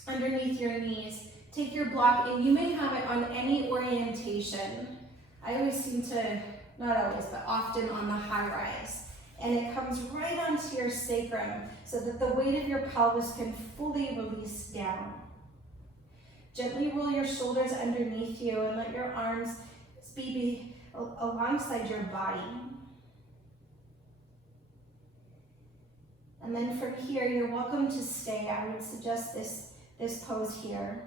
underneath your knees, take your block, and you may have it on any orientation. I always seem to, not always, but often on the high rise. And it comes right onto your sacrum so that the weight of your pelvis can fully release down. Gently roll your shoulders underneath you and let your arms be alongside your body. And then from here, you're welcome to stay. I would suggest this pose here.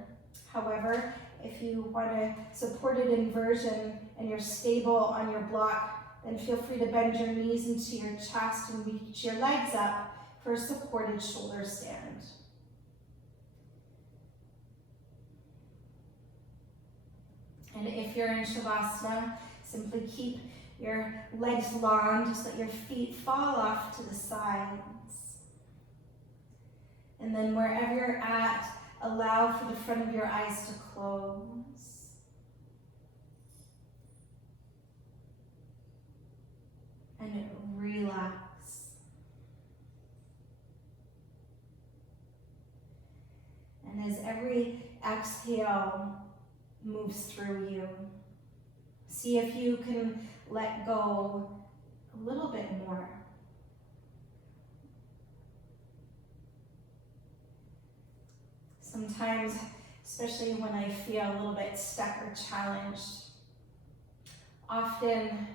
However, if you want a supported inversion and you're stable on your block, then feel free to bend your knees into your chest and reach your legs up for a supported shoulder stand. And if you're in Shavasana, simply keep your legs long, just let your feet fall off to the sides. And then wherever you're at, allow for the front of your eyes to close. And relax. And as every exhale moves through you, see if you can let go a little bit more. Sometimes, especially when I feel a little bit stuck or challenged, often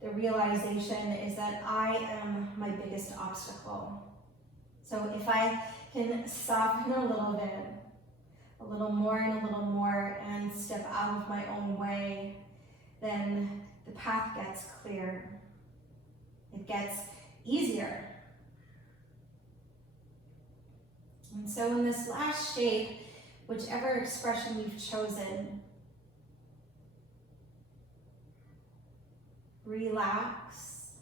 the realization is that I am my biggest obstacle. So if I can soften a little bit, a little more and a little more, and step out of my own way, then the path gets clear. It gets easier. And so in this last shape, whichever expression you've chosen, relax,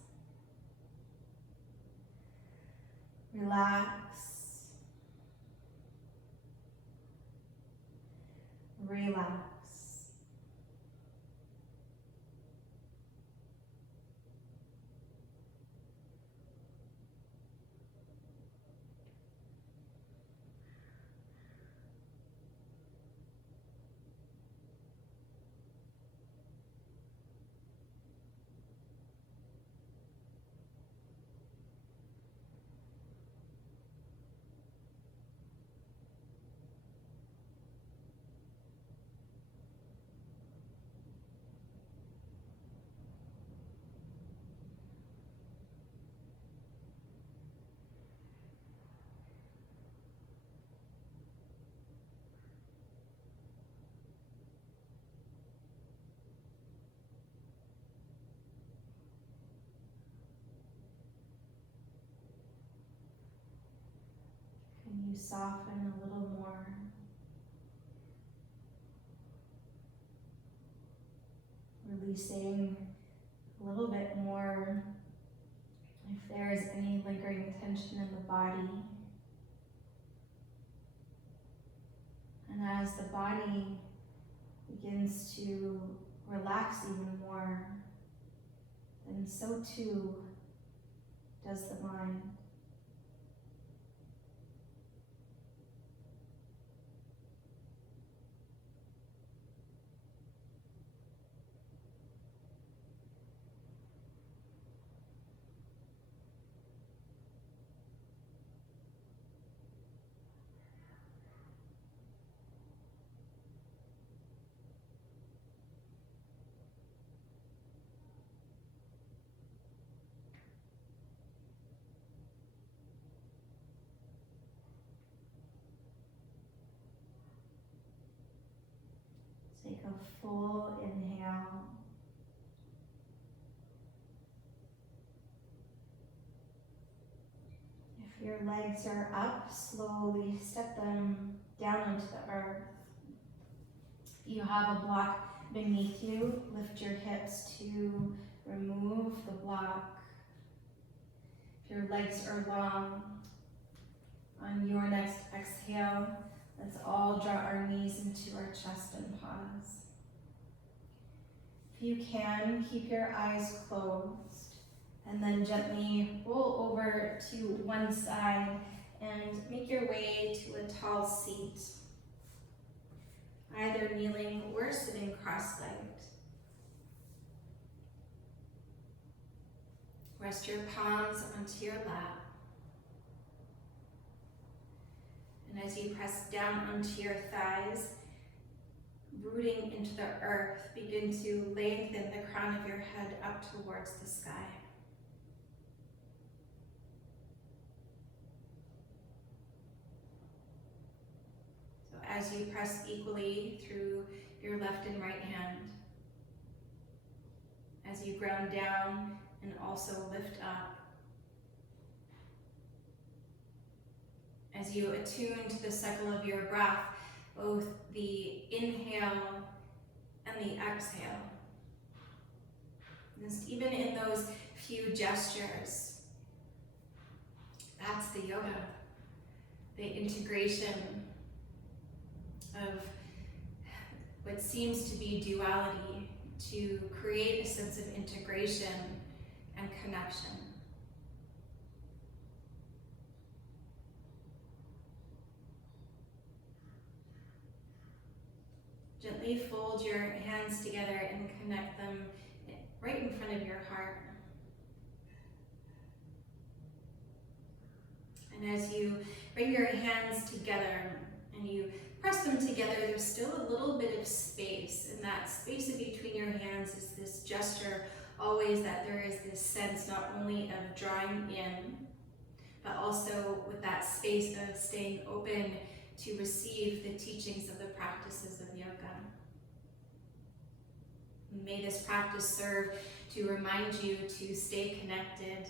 relax, relax. Can you soften a little more? Releasing a little bit more if there is any lingering tension in the body. And as the body begins to relax even more, then so too does the mind. Take a full inhale your legs are up, slowly step them down into the earth. If you have a block beneath you, lift your hips to remove the block. If your legs are long, on your next exhale, let's all draw our knees into our chest and pause. If you can, keep your eyes closed and then gently roll over to one side and make your way to a tall seat, either kneeling or sitting cross-legged. Rest your palms onto your lap. And as you press down onto your thighs, rooting into the earth, begin to lengthen the crown of your head up towards the sky. So as you press equally through your left and right hand, as you ground down and also lift up, as you attune to the cycle of your breath, both the inhale and the exhale. Just even in those few gestures, that's the yoga, the integration of what seems to be duality to create a sense of integration and connection. Gently fold your hands together and connect them right in front of your heart. And as you bring your hands together and you press them together, there's still a little bit of space. And that space in between your hands is this gesture always that there is this sense not only of drawing in, but also with that space of staying open to receive the teachings of the practices of yoga. May this practice serve to remind you to stay connected